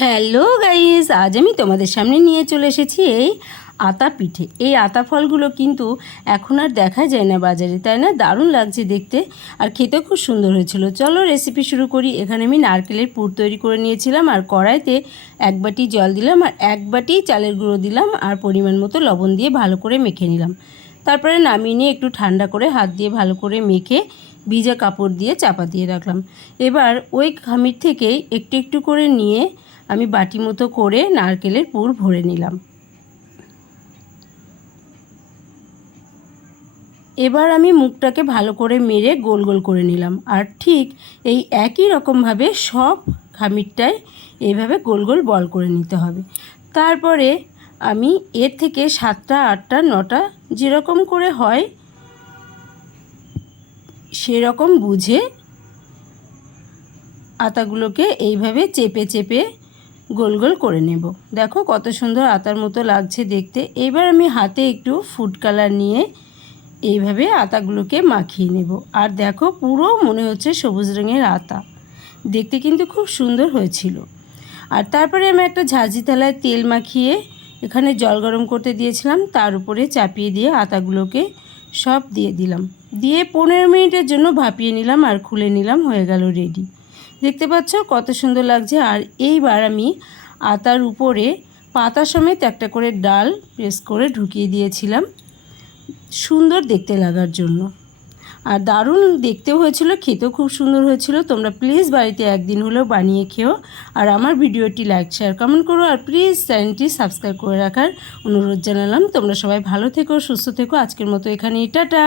Hello guys, আজ আমি তোমাদের সামনে নিয়ে চলে এসেছি এই আতা পিঠে। এই আতা ফলগুলো কিন্তু এখন আর দেখা যায় না বাজারে, তাই না? দারুণ লাগছে দেখতে আর খেতেও খুব সুন্দর হয়েছিল। চলো রেসিপি শুরু করি। এখানে আমি নারকেলের পুর তৈরি করে নিয়েছিলাম আর কড়াইতে 1 বাটি জল দিলাম আর 1 বাটি চালের গুঁড়ো দিলাম আর পরিমাণ মতো লবণ দিয়ে ভালো করে মেখে নিলাম। তারপরে নামিয়ে নিয়ে একটু ঠান্ডা করে হাত দিয়ে ভালো করে মেখে ভিজা কাপড় দিয়ে চাপা দিয়ে রাখলাম। এবার ওই খামির থেকে একটু একটু করে নিয়ে আমি বাটি মতো করে নারকেলের পুর ভরে নিলাম। এবার আমি মুখটাকে ভালো করে মেরে গোল গোল করে নিলাম আর ঠিক এই একই রকমভাবে সব খামিরটায় এইভাবে গোল গোল বল করে নিতে হবে। তারপরে আমি এর থেকে 7টা 8টা 9টা যেরকম করে হয় সেরকম বুঝে আতাগুলোকে এইভাবে চেপে চেপে গোল গোল করে নেব। দেখো কত সুন্দর আতার মতো লাগছে দেখতে। এবার আমি হাতে একটু ফুড কালার নিয়ে এইভাবে আতাগুলোকে মাখিয়ে নেব। আর দেখো পুরো মনে হচ্ছে সবুজ রঙের আতা, দেখতে কিন্তু খুব সুন্দর হয়েছিল। আর তারপরে আমি একটা ঝাঁঝরি থালায় তেল মাখিয়ে এখানে জল গরম করতে দিয়েছিলাম, তার উপরে চাপিয়ে দিয়ে আতাগুলোকে সব দিয়ে দিলাম। দিয়ে 15 মিনিটের জন্য ভাপিয়ে নিলাম আর খুলে নিলাম, হয়ে গেল রেডি। দেখতে পাচ্ছ কত সুন্দর লাগছে। আর এইবার আমি আতার উপরে পাতা সমেত একটা করে ডাল প্রেস করে ঢুকিয়ে দিয়েছিলাম সুন্দর দেখতে লাগার জন্য। আর দারুণ দেখতেও হয়েছিল, খেতেও খুব সুন্দর হয়েছিল। তোমরা প্লিজ বাড়িতে একদিন হলেও বানিয়ে খেও। আর আমার ভিডিওটি লাইক শেয়ার কমেন্ট করো আর প্লিজ চ্যানেলটি সাবস্ক্রাইব করে রাখার অনুরোধ জানালাম। তোমরা সবাই ভালো থেকো, সুস্থ থেকো। আজকের মতো এখানেই টাটা।